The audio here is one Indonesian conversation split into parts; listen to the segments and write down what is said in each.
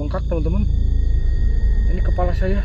Bengkak teman-teman, ini kepala saya.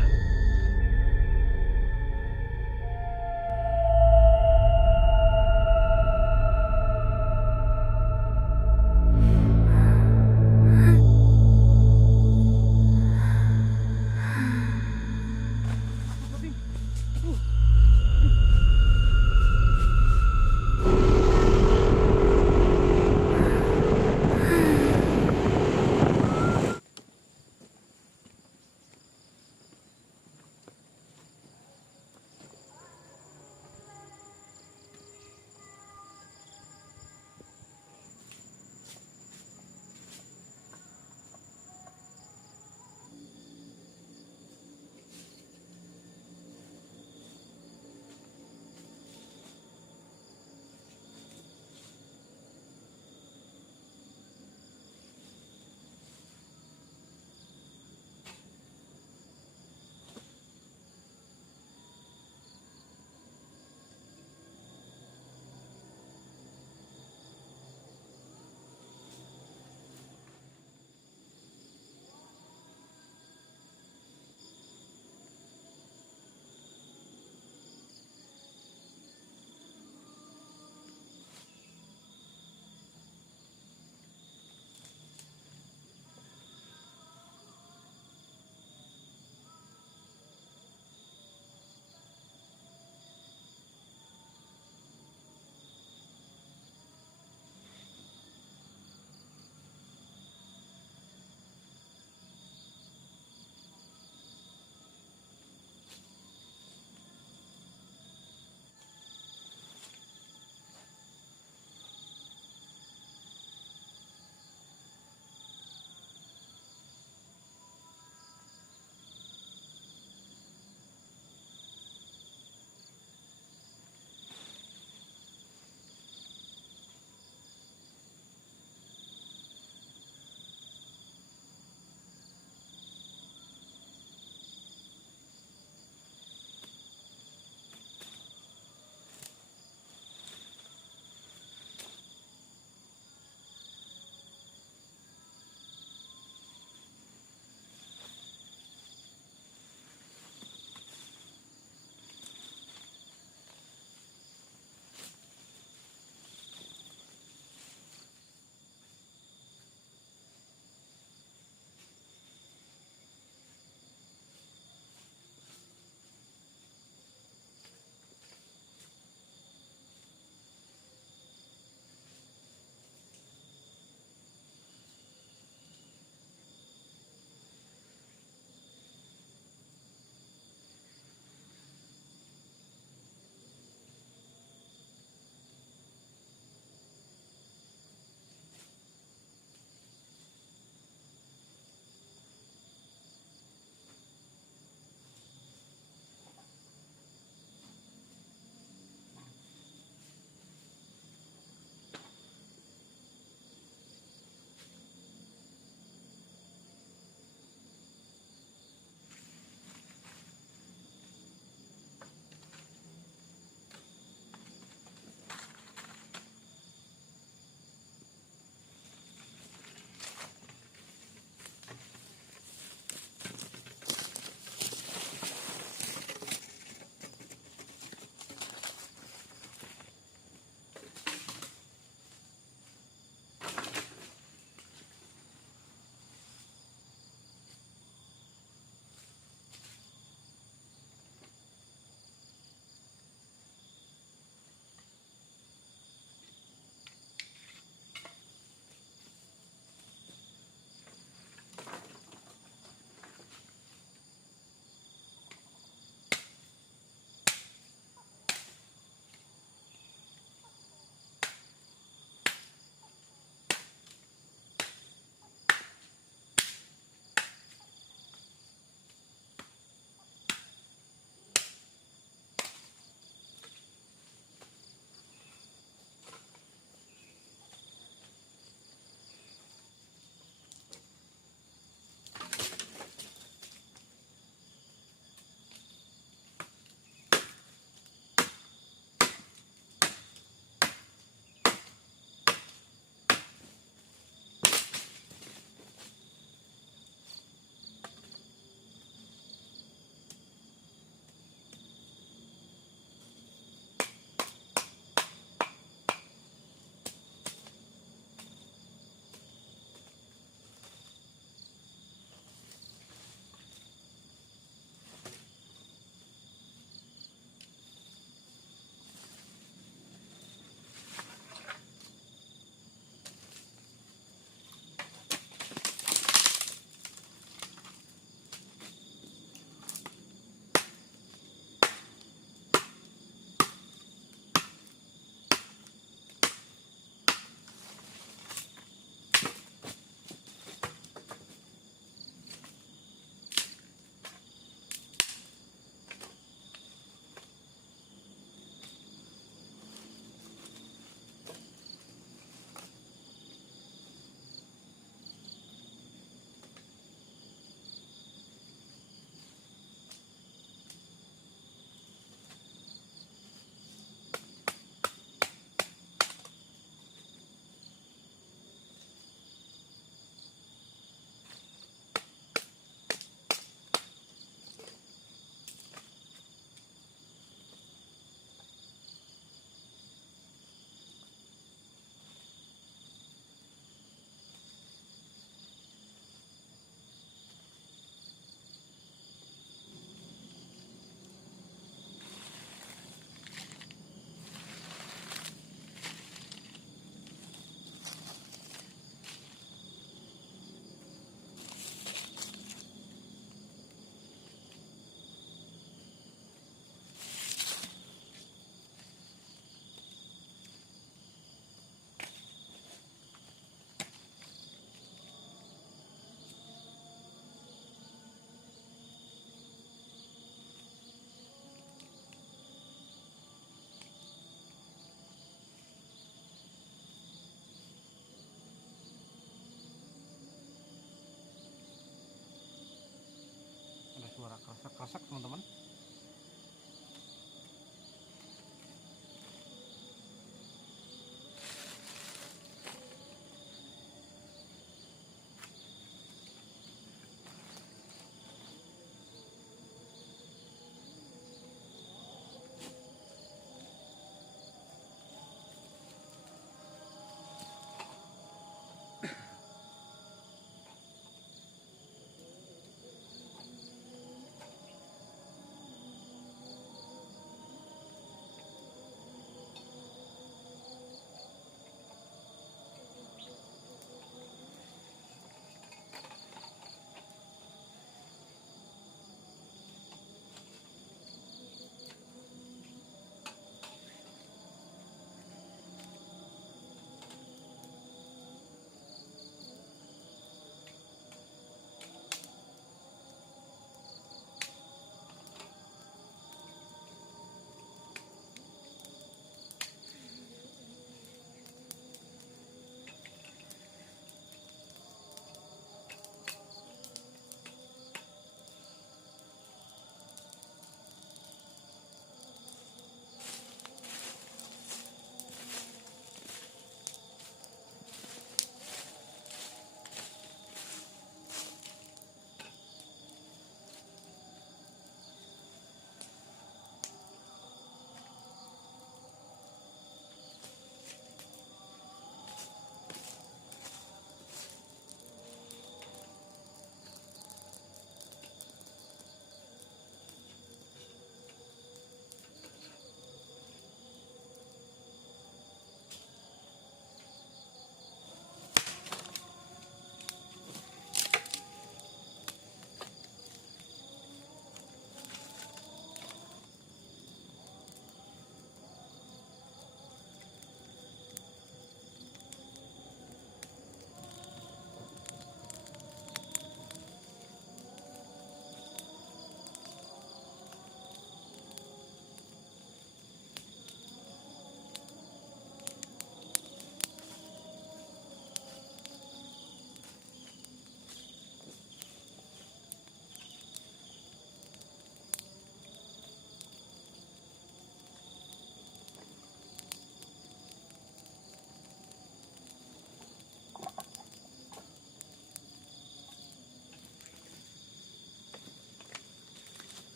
teman-teman.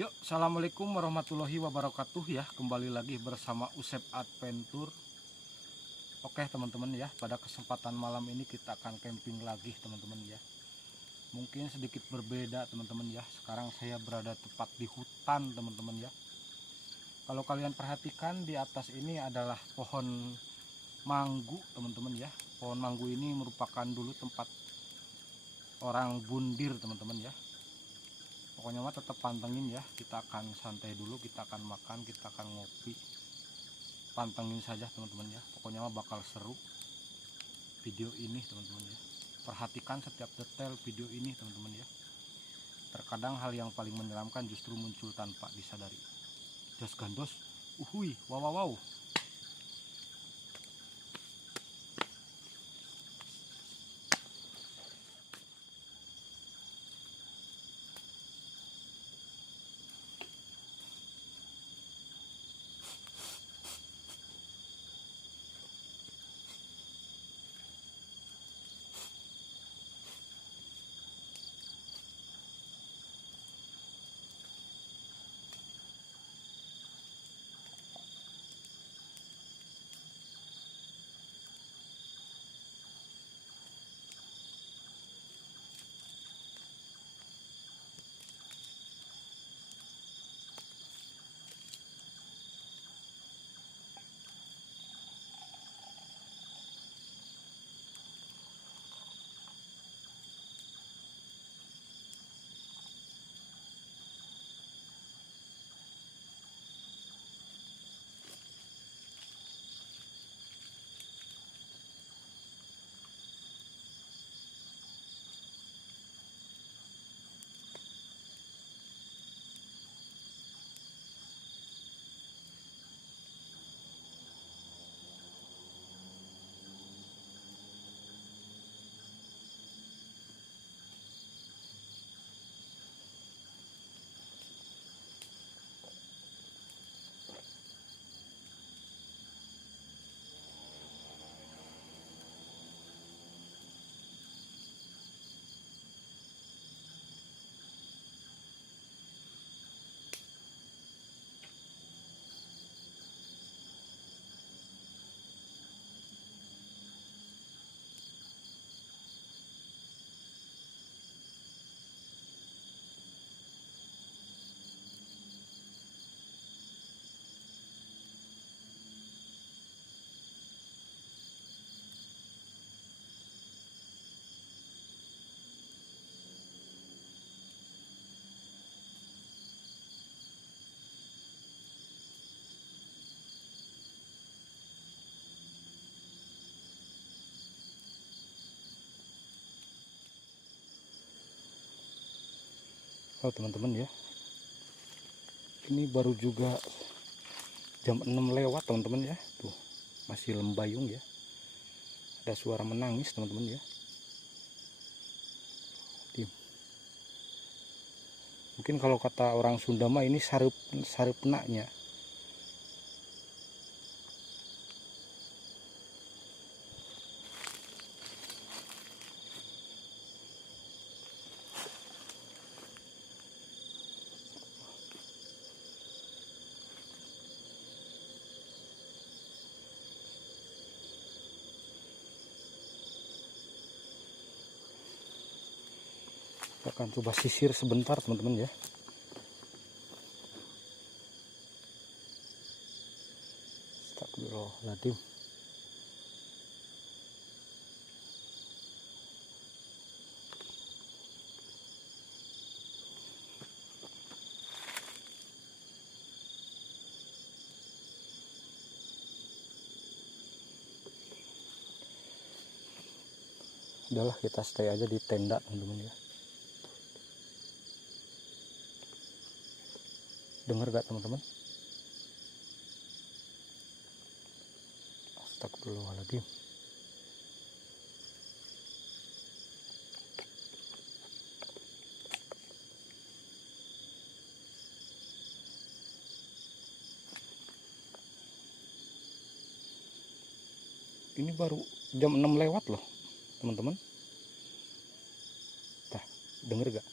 Yuk, assalamualaikum warahmatullahi wabarakatuh ya. Kembali lagi bersama Usep Adventure. Oke teman-teman ya, pada kesempatan malam ini kita akan camping lagi teman-teman ya. Mungkin sedikit berbeda teman-teman ya. Sekarang saya berada tepat di hutan teman-teman ya. Kalau kalian perhatikan di atas ini adalah pohon manggu teman-teman ya. Pohon manggu ini merupakan dulu tempat orang bundir teman-teman ya. Pokoknya mah tetap pantengin ya, kita akan santai dulu, kita akan makan, kita akan ngopi. Pantengin saja teman-teman ya, pokoknya mah bakal seru video ini teman-teman ya. Perhatikan setiap detail video ini teman-teman ya. Terkadang hal yang paling menyeramkan justru muncul tanpa disadari. Jos gandos, uhui, wow wow wow. Oh teman-teman ya, ini baru juga jam 6 lewat teman-teman ya. Tuh masih lembayung ya, ada suara menangis teman-teman ya. Mungkin kalau kata orang Sunda mah ini sarip penaknya. Kita akan coba sisir sebentar teman-teman ya. Astagfirullahaladzim. Udahlah kita stay aja di tenda teman-teman ya. Dengar gak teman-teman? Astagfirullahaladzim. Ini baru jam 6 lewat loh teman-teman. Denger gak?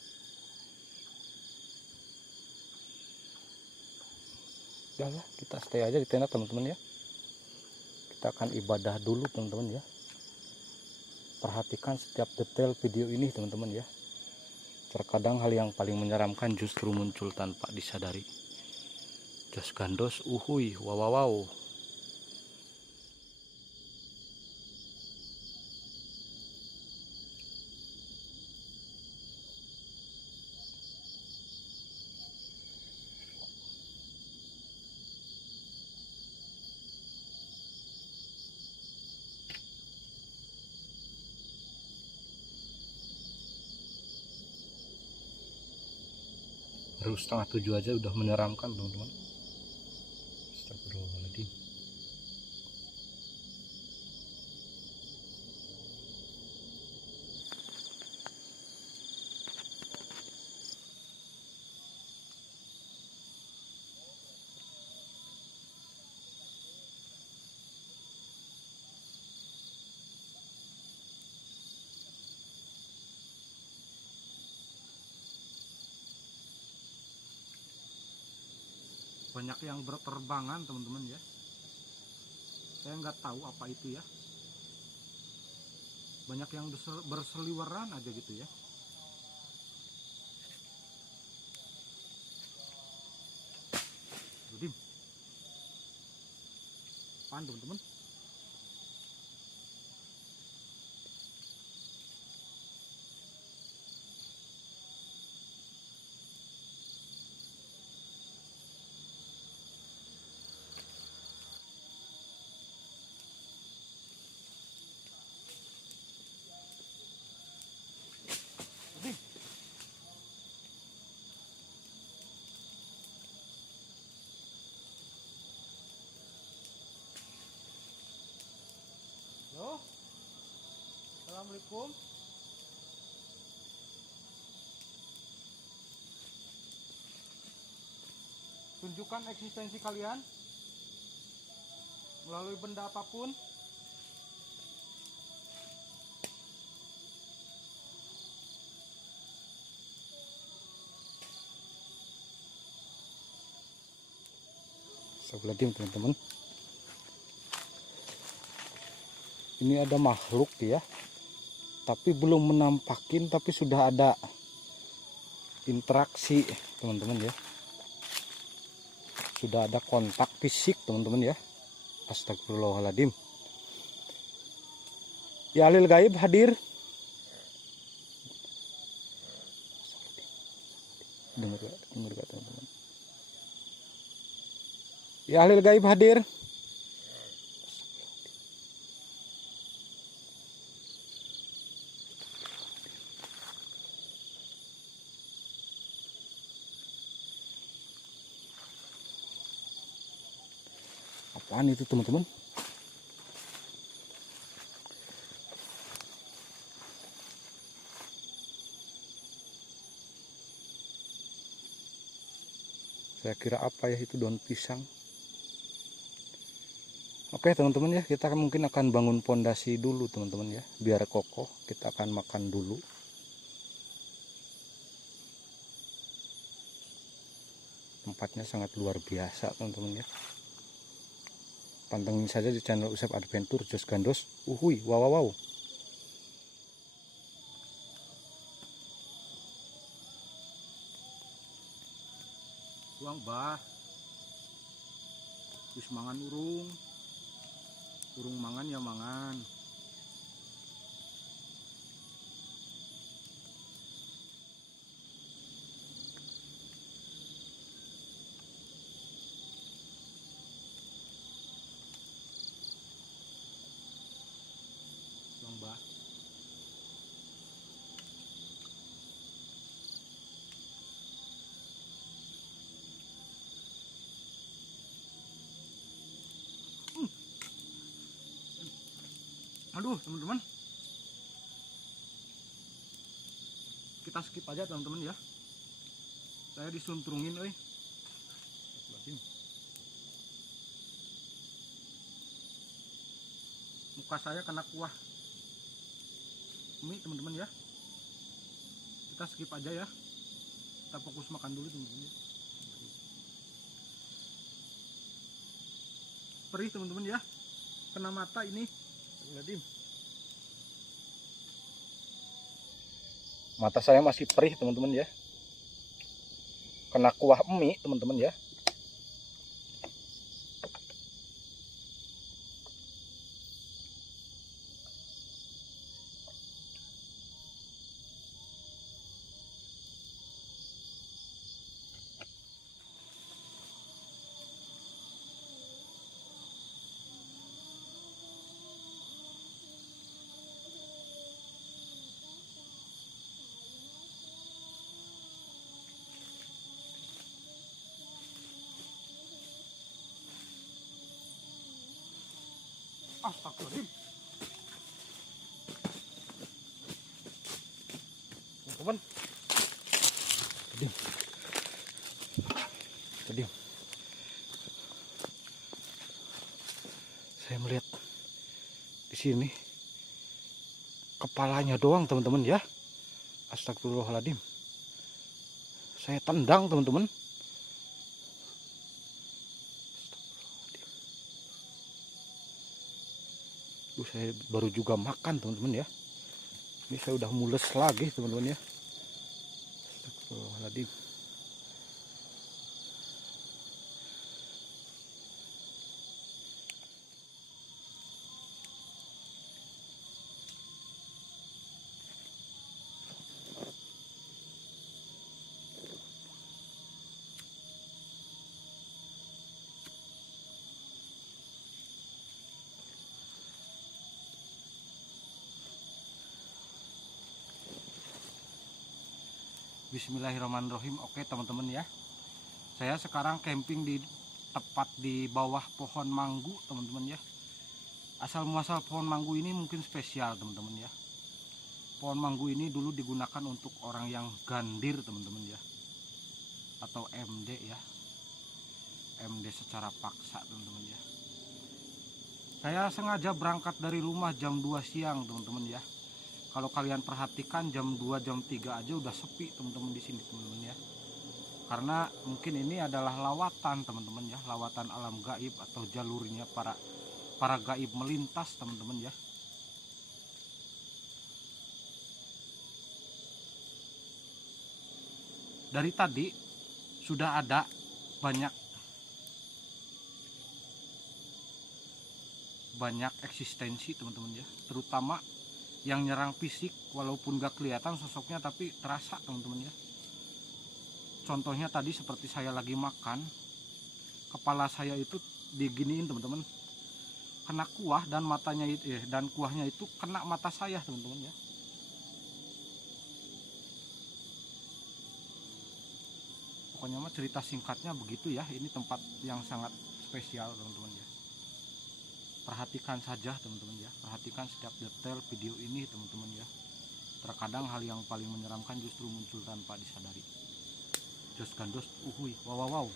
Ya, kita stay aja di tenda teman-teman ya. Kita akan ibadah dulu teman-teman ya. Perhatikan setiap detail video ini teman-teman ya. Terkadang hal yang paling menyeramkan justru muncul tanpa disadari. Jos gandos, uhui, wow wow wow. Baru 6:30 aja udah menyeramkan teman-teman. Astagfirullahaladzim. Banyak yang berterbangan teman-teman ya. Saya nggak tahu apa itu ya. Banyak yang berseliweran aja gitu ya. Dim. Apaan teman-teman? Dim. Halo. Assalamualaikum. Tunjukkan eksistensi kalian melalui benda apapun. Astagfirullahaladzim teman-teman. Ini ada makhluk ya, tapi belum menampakin, tapi sudah ada interaksi teman-teman ya. Sudah ada kontak fisik teman-teman ya. Astagfirullahaladzim. Ya Alil Gaib hadir. Dengar gak teman-teman? Ya Alil Gaib hadir. Apaan itu teman-teman? Saya kira apa ya, itu daun pisang. Oke teman-teman ya, kita mungkin akan bangun pondasi dulu teman-teman ya, biar kokoh. Kita akan makan dulu. Tempatnya sangat luar biasa teman-teman ya. Pantengin saja di channel Usep Adventure Jos Gandos. Uhui, wow wow wow. Uang bah. Terus mangan urung. Urung mangan ya mangan. Uang bah. Aduh teman-teman, kita skip aja teman-teman ya. Saya disuntrungin euy. Muka saya kena kuah mie teman-teman ya. Kita skip aja ya. Kita fokus makan dulu teman-teman ya. perih teman-teman ya, kena mata ini. Ladim. Mata saya masih perih teman-teman ya, kena kuah mie teman-teman ya. Astagfirullahaladzim. Teman-teman, diam. Saya melihat di sini kepalanya doang teman-teman ya. Astagfirullahaladzim. Saya tendang teman-teman. Saya baru juga makan teman-teman ya. Ini saya udah mules lagi teman-teman ya. Astagfirullahaladzim. Bismillahirrahmanirrahim. Oke teman-teman ya, saya sekarang camping tepat di bawah pohon manggu teman-teman ya. Asal muasal pohon manggu ini mungkin spesial teman-teman ya. Pohon manggu ini dulu digunakan untuk orang yang gandir teman-teman ya, atau MD ya, MD secara paksa teman-teman ya. Saya sengaja berangkat dari rumah jam 2 siang teman-teman ya. Kalau kalian perhatikan jam 2 jam 3 aja udah sepi teman-teman di sini teman-teman ya. Karena mungkin ini adalah lawatan teman-teman ya, lawatan alam gaib atau jalurnya para gaib melintas teman-teman ya. Dari tadi sudah ada banyak eksistensi teman-teman ya, terutama yang nyerang fisik, walaupun gak kelihatan sosoknya tapi terasa teman-teman ya. Contohnya tadi seperti saya lagi makan, kepala saya itu diginiin teman-teman, kena kuah dan matanya itu dan kuahnya itu kena mata saya teman-teman ya. Pokoknya mah cerita singkatnya begitu ya. Ini tempat yang sangat spesial teman-teman ya. Perhatikan saja teman-teman ya, perhatikan setiap detail video ini teman-teman ya. Terkadang hal yang paling menyeramkan justru muncul tanpa disadari. Jos gandos uhui, wow.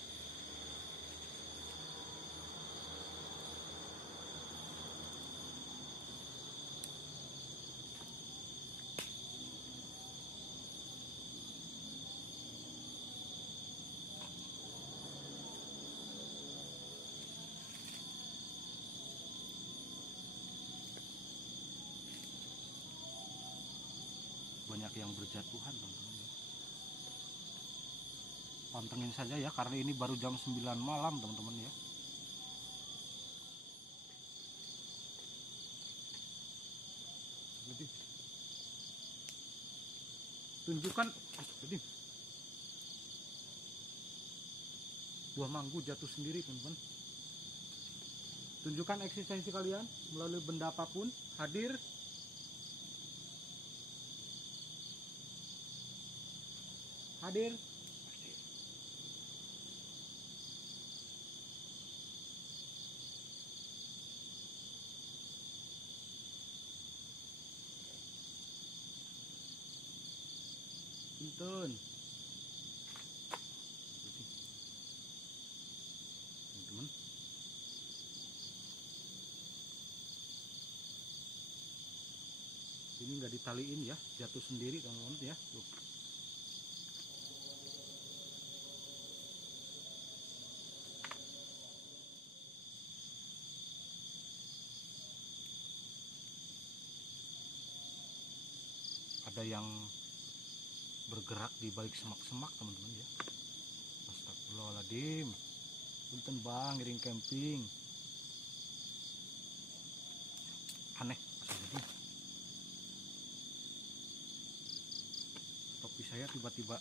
Banyak yang berjatuhan teman-teman ya. Pantengin saja ya, karena ini baru jam 9 malam teman-teman ya. Tunjukkan buah manggu jatuh sendiri teman-teman. Tunjukkan eksistensi kalian melalui benda apapun. Hadir. Punten. Teman-teman. Ini nggak ditaliin ya, jatuh sendiri teman-teman ya. Tuh. ada yang bergerak di balik semak-semak teman-teman ya. Astagfirullahaladzim. Punten bang, ngiring camping. Aneh, astagfirullah. Topi saya tiba-tiba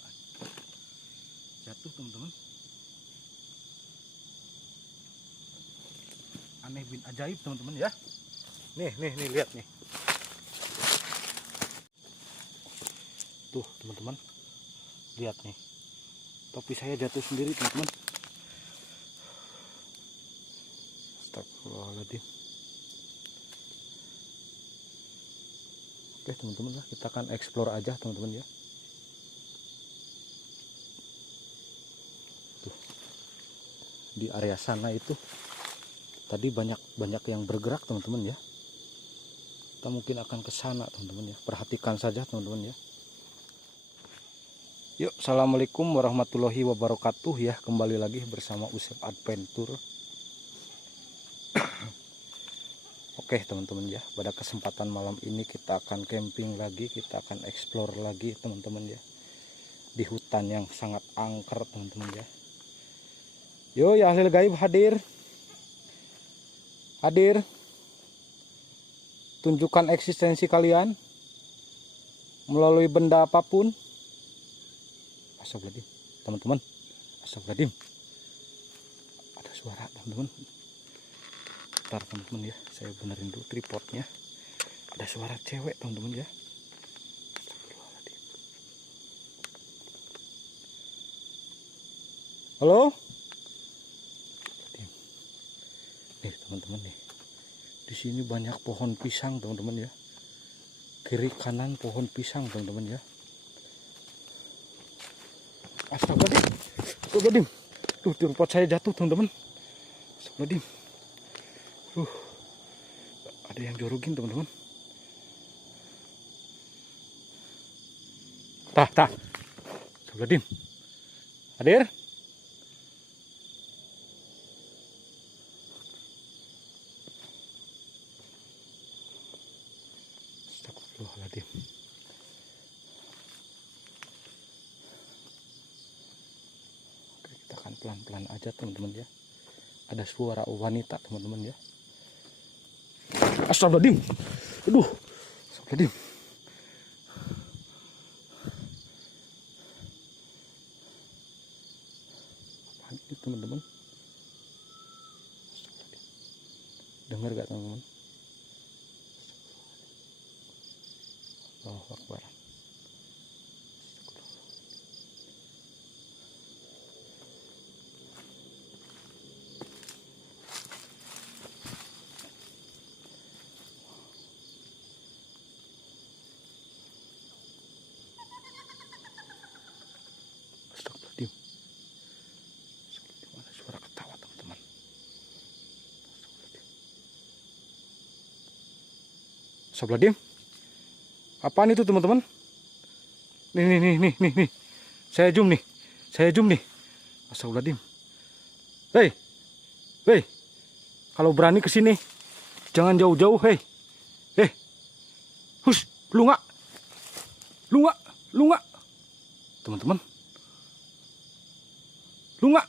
jatuh teman-teman. Aneh bin ajaib teman-teman ya. Nih lihat nih. Tuh teman-teman, lihat nih. Topi saya jatuh sendiri teman-teman. Astagfirullahaladzim. Oke teman-teman lah, kita akan explore aja teman-teman ya. Tuh, di area sana itu tadi banyak yang bergerak teman-teman ya. Kita mungkin akan ke sana teman-teman ya. Perhatikan saja teman-teman ya. Yuk, assalamualaikum warahmatullahi wabarakatuh ya. Kembali lagi bersama Usep Adventure. Oke teman-teman ya, pada kesempatan malam ini kita akan camping lagi, kita akan explore lagi teman-teman ya, di hutan yang sangat angker teman-teman ya. Yo, ya hasil gaib hadir. Tunjukkan eksistensi kalian melalui benda apapun. Astagfirullahaladzim teman-teman, astagfirullahaladzim, ada suara teman-teman. Bentar teman-teman ya, saya benerin dulu tripodnya. Ada suara cewek teman-teman ya. Astagfirullahaladzim. Halo? Nih teman-teman nih, di sini banyak pohon pisang teman-teman ya. Kiri kanan pohon pisang teman-teman ya. Astagfirullahaladzim. Tuh tripod saya jatuh teman-teman. Astagfirullahaladzim. Ada yang jorogin teman-teman. Tah. Astagfirullahaladzim. Hadir? Astagfirullahaladzim. Oke, kita akan pelan-pelan aja teman-teman ya. Ada suara wanita teman-teman ya. Astagfirullahaladzim. Aduh, astagfirullahaladzim. Apaan itu teman-teman? Dengar gak teman-teman? Allahu Akbar. Ada suara ketawa teman-teman. Astagfirullahaladzim. Apaan itu teman-teman? Nih. Saya zoom nih. Astagfirullahaladzim. Hei. Kalau berani kesini, jangan jauh-jauh. Hei. Hus, lunga. Teman-teman. Lunga.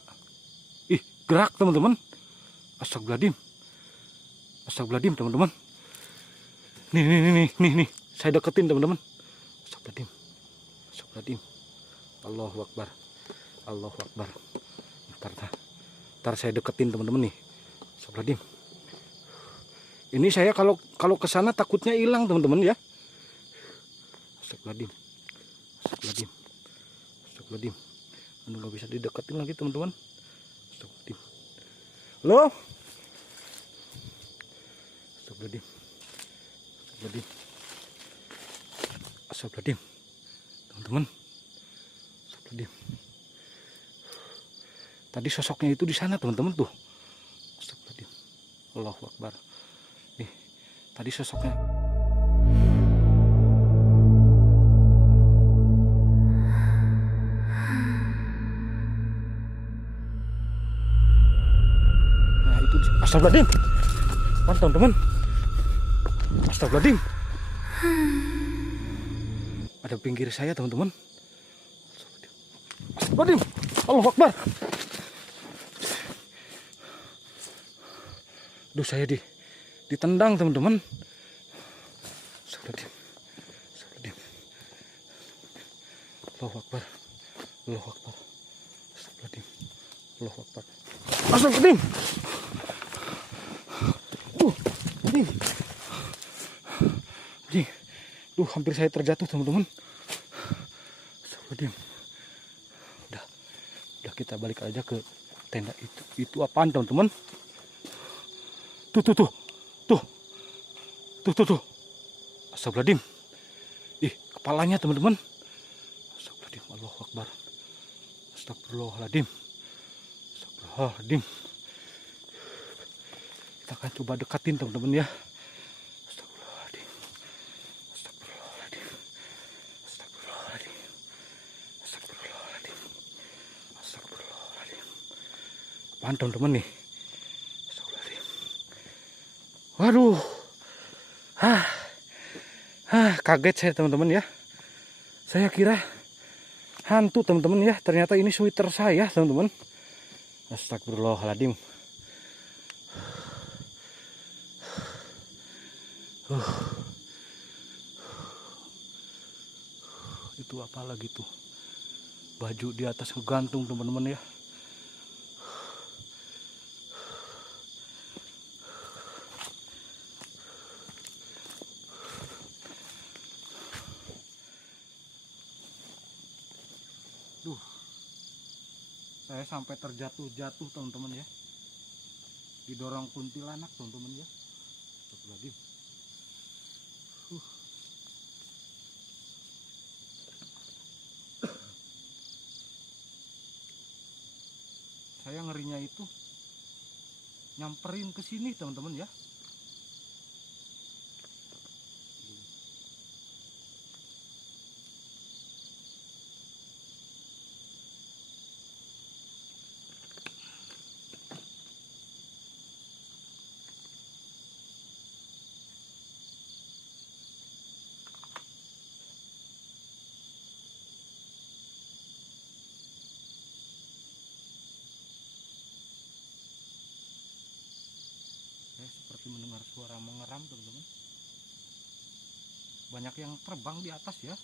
Ih, gerak teman-teman. Astagfirullahaladzim teman-teman. Nih. Saya deketin teman-teman. Astagfirullahaladzim. Allahu Akbar. Ntar saya deketin teman-teman nih. Astagfirullahaladzim. Ini saya kalau ke sana takutnya hilang teman-teman ya. Astagfirullahaladzim. Aduh, nggak bisa dideketin lagi teman-teman. Astagfirullahaladzim. Halo? Astagfirullahaladzim. Teman-teman. Astagfirullahaladzim. Tadi sosoknya itu di sana teman-teman tuh. Astagfirullahaladzim. Allahu Akbar. Nih, tadi sosoknya. Nah, itu astagfirullahaladzim. Teman-teman. Astagfirullahaladzim. Ada pinggir saya teman-teman. Astagfirullahaladzim. Allahu Akbar. Duh, saya ditendang teman-teman. Astagfirullahaladzim. Astagfirullahaladzim. Allahu Akbar. Allahu Akbar. Astagfirullahaladzim. Allahu Akbar. Astagfirullahaladzim. Ini. Duh, hampir saya terjatuh teman-teman. Astagfirullahaladzim. Udah kita balik aja ke tenda itu. Itu apaan teman-teman? Tuh. Astagfirullahaladzim. Ih, kepalanya teman-teman. Astagfirullahaladzim. Allahu Akbar. Astagfirullahaladzim. Astagfirullahaladzim. Kita akan coba dekatin teman-teman ya. Astagfirullahaladzim. Astagfirullahaladzim. Astagfirullahaladzim. Astagfirullahaladzim. Astagfirullahaladzim. Apaan teman-teman nih? Astagfirullahaladzim. Waduh. Kaget saya teman-teman ya. Saya kira hantu teman-teman ya. Ternyata ini sweater saya teman-teman. Astagfirullahaladzim. Itu apa lagi tuh? Baju di atas ngegantung teman-teman ya. Duh, saya sampai terjatuh teman-teman ya. Didorong kuntilanak teman-teman ya. Astagfirullahaladzim. Saya ngerinya itu nyamperin ke sini teman-teman ya. Saya seperti mendengar suara mengeram teman-teman. Banyak yang terbang di atas ya.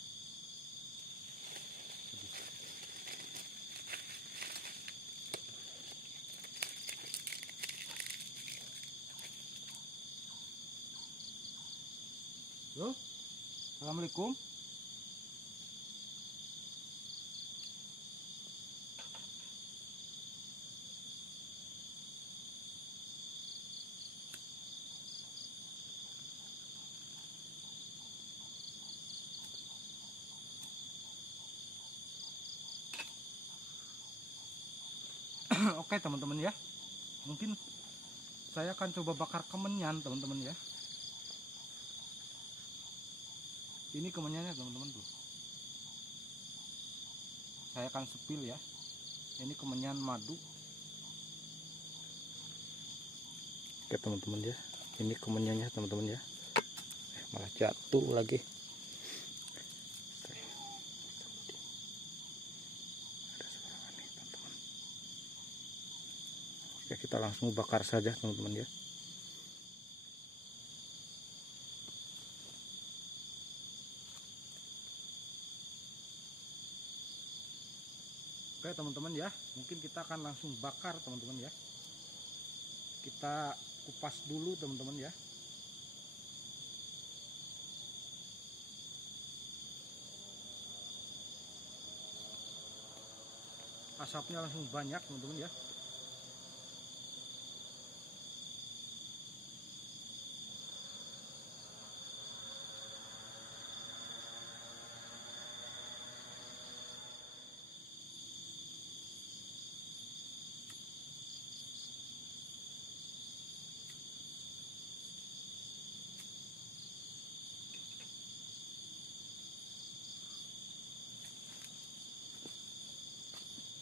Halo, assalamualaikum. Oke teman-teman ya, mungkin saya akan coba bakar kemenyan teman-teman ya. Ini kemenyannya teman-teman tuh. Saya akan sepil ya. Ini kemenyan madu. Oke teman-teman ya, ini kemenyannya teman-teman ya. Malah jatuh lagi. Ya, kita langsung bakar saja teman-teman ya. Oke teman-teman ya, mungkin kita akan langsung bakar teman-teman ya. Kita kupas dulu teman-teman ya. Asapnya langsung banyak teman-teman ya.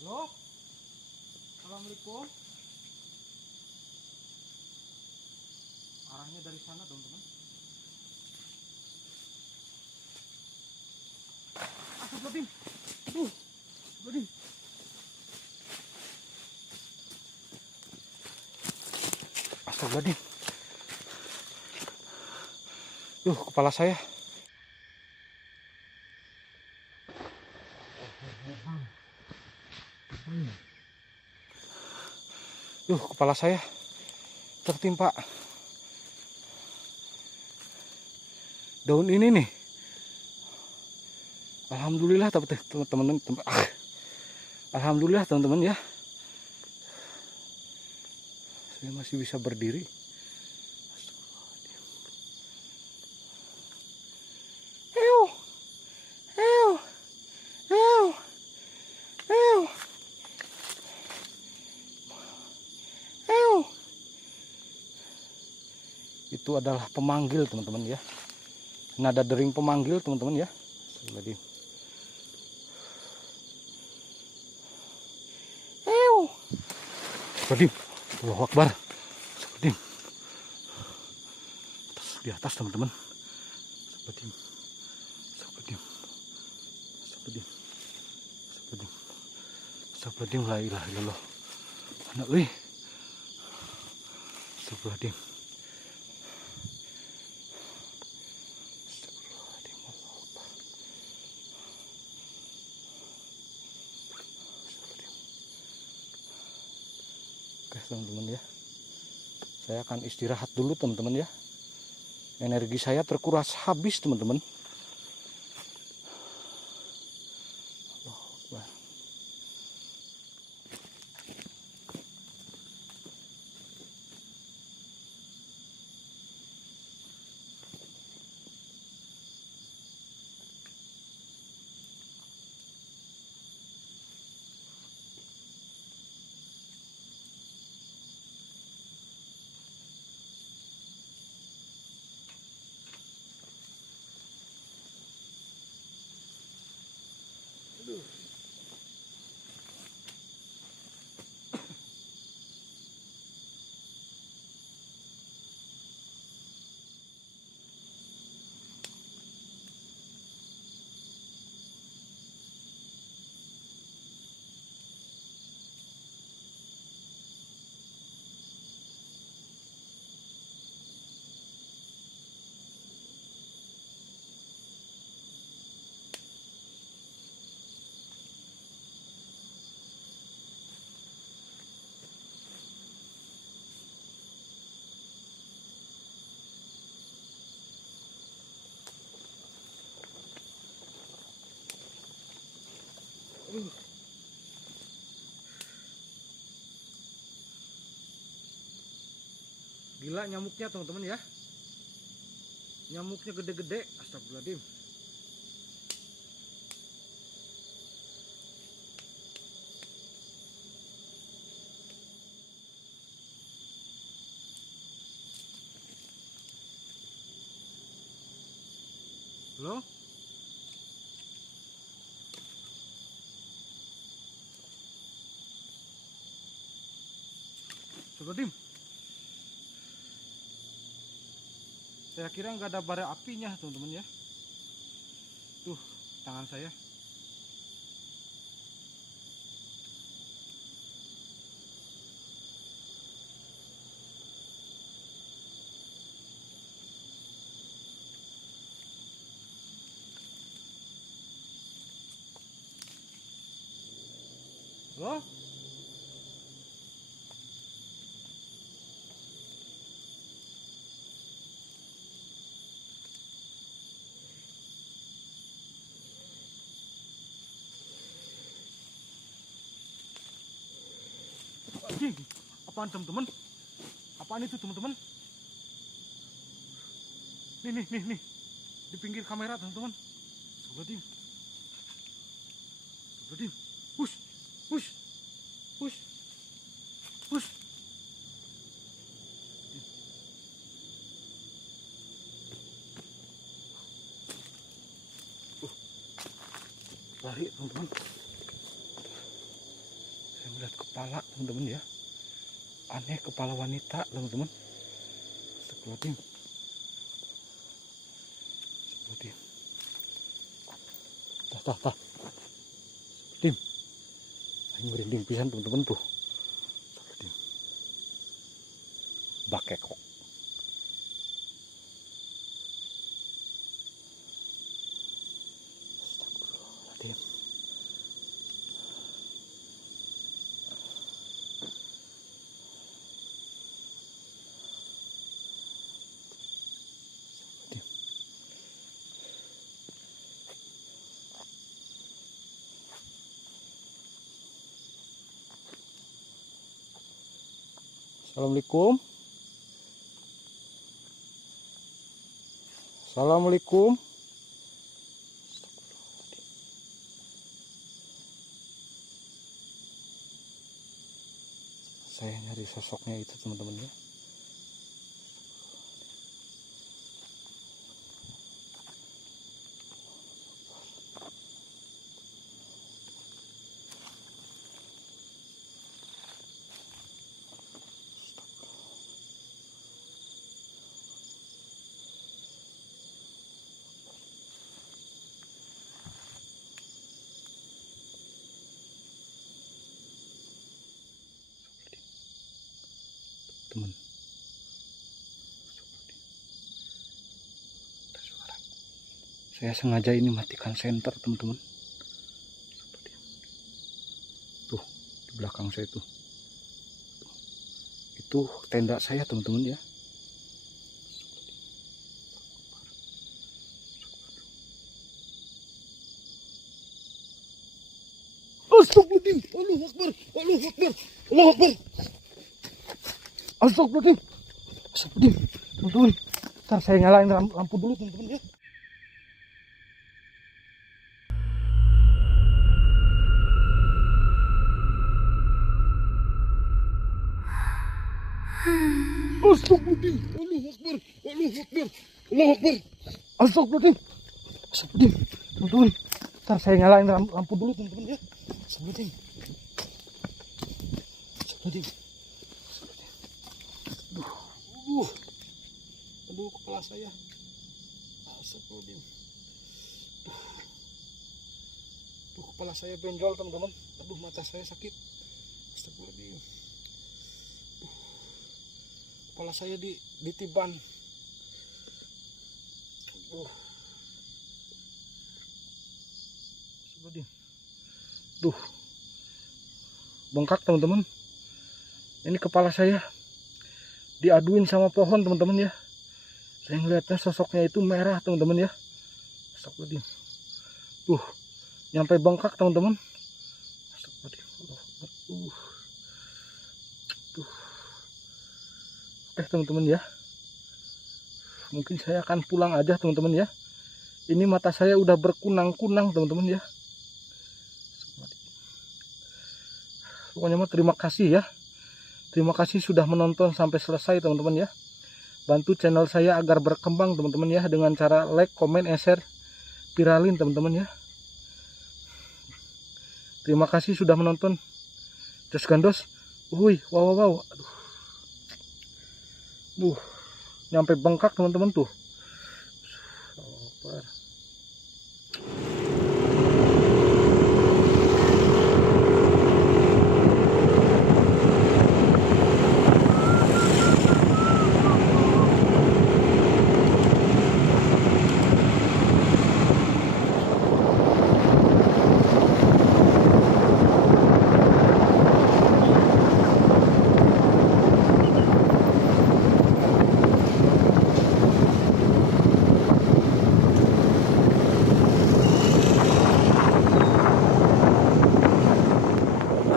Halo, assalamualaikum. Arahnya dari sana teman-teman. Astagfirullahaladzim. Aduh, astagfirullahaladzim. Astagfirullahaladzim. Kepala saya. Kepala saya tertimpa daun ini nih. Alhamdulillah teman-teman. Alhamdulillah teman-teman ya. Saya masih bisa berdiri. Itu adalah pemanggil teman-teman ya. Nada dering pemanggil teman-teman ya. Astagfirullahaladzim. Allahu Akbar. Astagfirullahaladzim. Di atas teman-teman. Astagfirullahaladzim. Astagfirullahaladzim. Astagfirullahaladzim. Astagfirullahaladzim. Astagfirullahaladzim. La ilaha illallah. Anak euy. Astagfirullahaladzim. Oke teman-teman ya, saya akan istirahat dulu teman-teman ya. Energi saya terkuras habis teman-teman. Gila nyamuknya teman-teman ya. Nyamuknya gede-gede. Astagfirullahaladzim. Halo? Astagfirullahaladzim. Saya kira nggak ada bara apinya teman-teman ya. Tuh tangan saya. Halo? Apaan teman-teman? Apaan itu teman-teman? Nih. Di pinggir kamera teman-teman. Astagfirullahaladzim. Astagfirullahaladzim. Push. Lari teman-teman. Saya melihat kepala teman-teman ya. Aneh, kepala wanita teman-teman. Astagfirullahaladzim. Tah. Astagfirullahaladzim. Aing merinding pisan teman-teman tuh. Astagfirullahaladzim. Bakekok. Astagfirullahaladzim. Assalamualaikum. Assalamualaikum. Saya nyari sosoknya itu teman-teman ya. Teman, saya sengaja ini matikan senter teman-teman. Tuh di belakang saya tuh, itu tenda saya teman-teman ya. Astagfirullahaladzim, Allahu Akbar, Allahu Akbar, Allahu Akbar. Astagfirullahaladzim. Astagfirullahaladzim. Teman-teman, ntar saya nyalain lampu dulu teman-teman ya. Astagfirullahaladzim. Allahu Akbar, Allahu Akbar, Allahu Akbar. Astagfirullahaladzim. Astagfirullahaladzim. Teman-teman, ntar saya nyalain lampu dulu teman-teman ya. Astagfirullahaladzim. Astagfirullahaladzim. Aduh, kepala saya. Astagfirullahaladzim. Aduh, kepala saya benjol teman-teman. Aduh, mata saya sakit. Astagfirullahaladzim. Kepala saya ditiban. Aduh. Astagfirullahaladzim. Duh. Bengkak teman-teman. Ini kepala saya diaduin sama pohon teman-teman ya. Saya ngeliatnya sosoknya itu merah teman-teman ya. Astagfirullahaladzim. Tuh, nyampe bengkak teman-teman. Astagfirullahaladzim. Tuh. Oke teman-teman ya. Mungkin saya akan pulang aja teman-teman ya. Ini mata saya udah berkunang-kunang teman-teman ya. Pokoknya mah terima kasih ya. Terima kasih sudah menonton sampai selesai teman-teman ya. Bantu channel saya agar berkembang teman-teman ya, dengan cara like, comment, and share, viralin teman-teman ya. Terima kasih sudah menonton. Jos gandos. Wow. Aduh. Nyampe bengkak teman-teman tuh.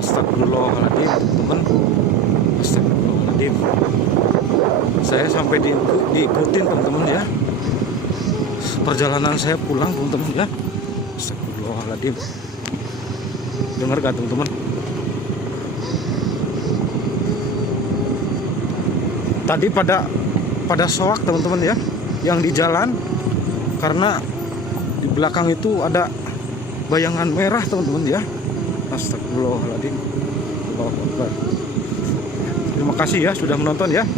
Astagfirullahaladzim teman. Astagfirullahaladzim. Saya sampai diikutin teman-teman ya. Perjalanan saya pulang teman-teman ya. Astagfirullahaladzim. Dengar gak teman-teman? Tadi pada soak teman-teman ya, yang di jalan, karena di belakang itu ada bayangan merah teman-teman ya. Astagfirullahaladzim. Terima kasih ya sudah menonton ya.